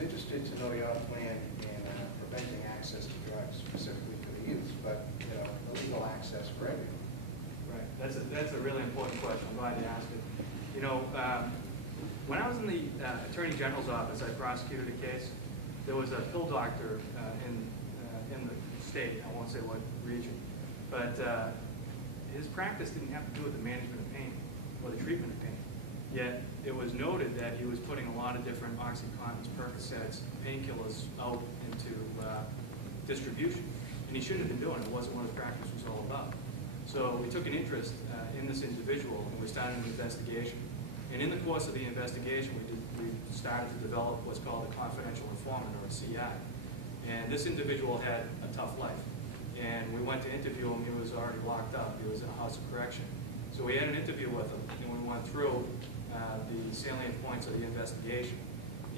interested to know your plan in preventing access to drugs, specifically for the youth, but illegal access for everyone. Right. That's a really important question. I'm glad you asked it. When I was in the Attorney General's office, I prosecuted a case. There was a pill doctor in the state. I won't say what region, but his practice didn't have to do with the management of pain or the treatment of pain. Yet it was noted that he was putting a lot of different OxyContins, Percocets, painkillers out into distribution, and he shouldn't have been doing it. It wasn't what his practice was all about. So we took an interest in this individual, and we started an investigation. And in the course of the investigation, we started to develop what's called a confidential informant, or a CI. And this individual had a tough life. And we went to interview him. He was already locked up. He was in a house of correction. So we had an interview with him, and we went through the salient points of the investigation.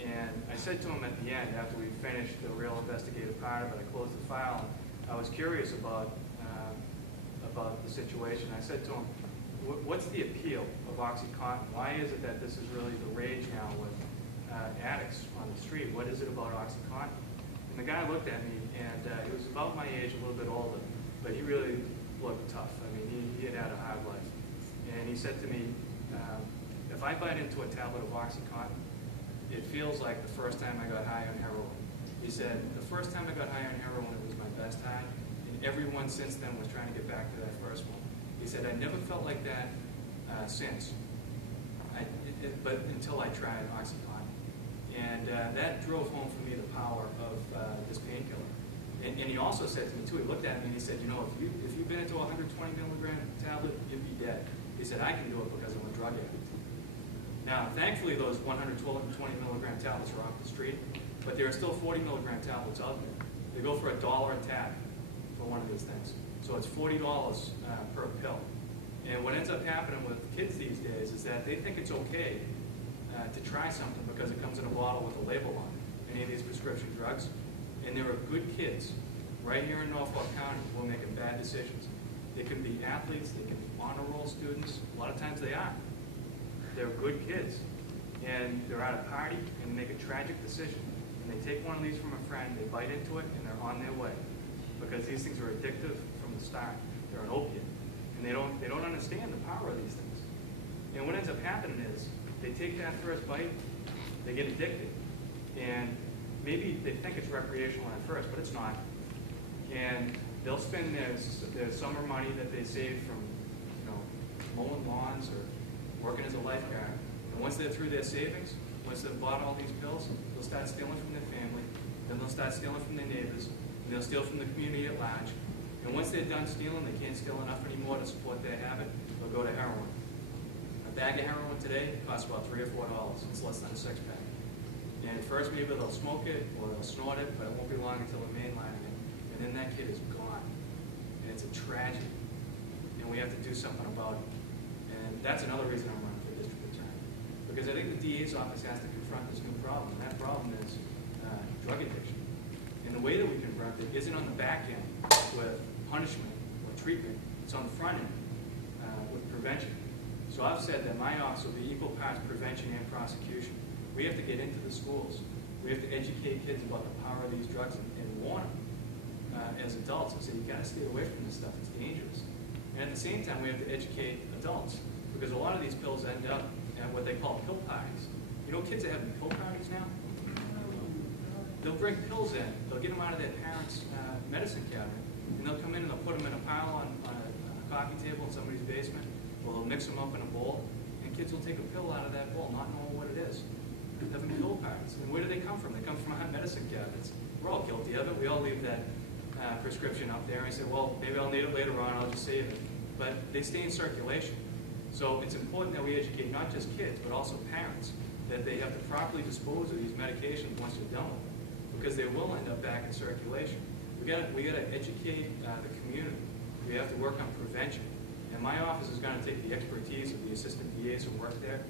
And I said to him at the end, after we finished the real investigative part of it, I closed the file, and I was curious about the situation. I said to him, what's the appeal of OxyContin? Why is it that this is really the rage now with addicts on the street? What is it about OxyContin? And the guy looked at me, and he was about my age, a little bit older, but he really looked tough. I mean, he had a hard life. And he said to me, if I bite into a tablet of OxyContin, it feels like the first time I got high on heroin. He said, the first time I got high on heroin, it was my best high, and everyone since then was trying to get back to that first one. He said, I never felt like that since, but until I tried OxyContin. And that drove home for me the power of this painkiller. And he also said to me, too, he looked at me and he said, if you've been into a 120 milligram tablet, you'd be dead. He said, I can do it because I'm a drug addict. Now, thankfully, those 120 milligram tablets are off the street, but there are still 40 milligram tablets out there. They go for $1 a tab for one of these things. So it's $40 per pill. And what ends up happening with kids these days is that they think it's okay to try something because it comes in a bottle with a label on it, any of these prescription drugs. And there are good kids right here in Norfolk County who are making bad decisions. They can be athletes, they can be honor roll students. A lot of times they are. They're good kids. And they're at a party and make a tragic decision. And they take one of these from a friend, they bite into it, and they're on their way. Because these things are addictive from the start. They're an opiate. And they don't understand the power of these things. And what ends up happening is they take that first bite, they get addicted. And maybe they think it's recreational at first, but it's not. And they'll spend their summer money that they saved from mowing lawns or working as a lifeguard. And once they're through their savings, once they've bought all these pills, they'll start stealing from their family, then they'll start stealing from their neighbors, and they'll steal from the community at large. And once they're done stealing, they can't steal enough anymore to support their habit, they'll go to heroin. A bag of heroin today costs about $3 or $4. It's less than a six-pack. And at first maybe they'll smoke it or they'll snort it, but it won't be long until they're mainlining it. And then that kid is gone. And it's a tragedy. And we have to do something about it. And that's another reason I'm running for district attorney. Because I think the DA's office has to confront this new problem. And that problem is drug addiction. And the way that we confront it isn't on the back end with punishment or treatment. It's on the front end with prevention. So I've said that my office will be equal parts prevention and prosecution. We have to get into the schools. We have to educate kids about the power of these drugs and warn them as adults and say, you got to stay away from this stuff. It's dangerous. And at the same time, we have to educate adults because a lot of these pills end up at what they call pill parties. You know, kids are having pill parties now. They'll bring pills in. They'll get them out of their parents' medicine cabinet, and they'll come in and they'll put them in a pile on a coffee table in somebody's basement, or they'll mix them up in a bowl, and kids will take a pill out of that bowl, not knowing what it is. They're having pill parties. And where do they come from? They come from our medicine cabinets. We're all guilty of it. We all leave that prescription up there and say, well, maybe I'll need it later on, I'll just save it. But they stay in circulation. So it's important that we educate not just kids, but also parents, that they have to properly dispose of these medications once you're done with them, because they will end up back in circulation. We got to educate the community. We have to work on prevention. And my office is going to take the expertise of the assistant DAs who work there,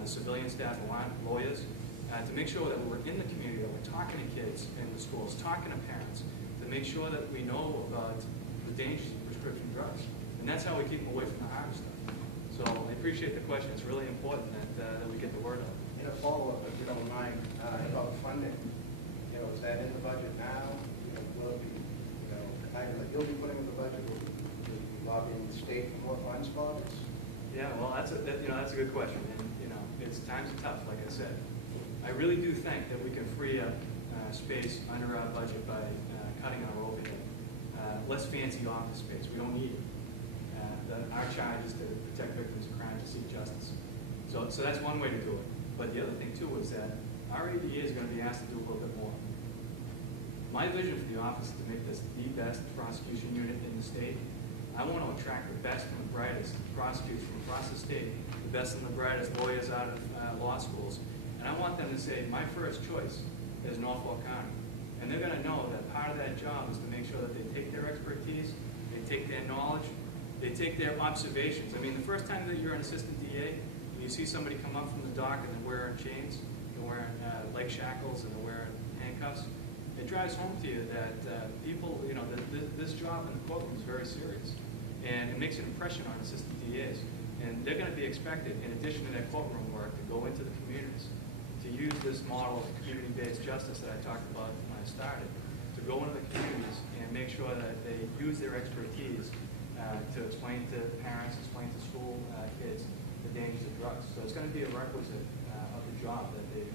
the civilian staff, lawyers, to make sure that we're in the community, that we're talking to kids in the schools, talking to parents, to make sure that we know about the dangers of prescription drugs. And that's how we keep them away from the hard stuff. So I appreciate the question. It's really important that we get the word out. a follow-up, if you don't mind, about funding. You know, is that in the budget now? You know, will it be, you know, item that you'll be putting in the budget, will you be lobbying the state for more funds for this? Yeah, well, that's a good question, and times are tough, like I said. I really do think that we can free up space under our budget by cutting our overhead. Less fancy office space, we don't need it. Our charge is to protect victims of crime, to seek justice. So that's one way to do it. But the other thing too is that our ADA is going to be asked to do a little bit more. My vision for the office is to make this the best prosecution unit in the state. I want to attract the best and the brightest prosecutors from across the state, the best and the brightest lawyers out of law schools. And I want them to say, my first choice is Norfolk County. And they're going to know that part of that job is to make sure that they take their expertise, they take their knowledge, they take their observations. I mean, the first time that you're an assistant DA, and you see somebody come up from the dock and they're wearing chains, they're wearing leg shackles, and they're wearing handcuffs, it drives home to you that people, that this job in the courtroom is very serious. And it makes an impression on assistant DAs. And they're going to be expected, in addition to their courtroom work, to go into the communities, to use this model of community-based justice that I talked about when I started, to go into the communities and make sure that they use their expertise to explain to parents, explain to school kids the dangers of drugs. So it's going to be a requisite of the job that they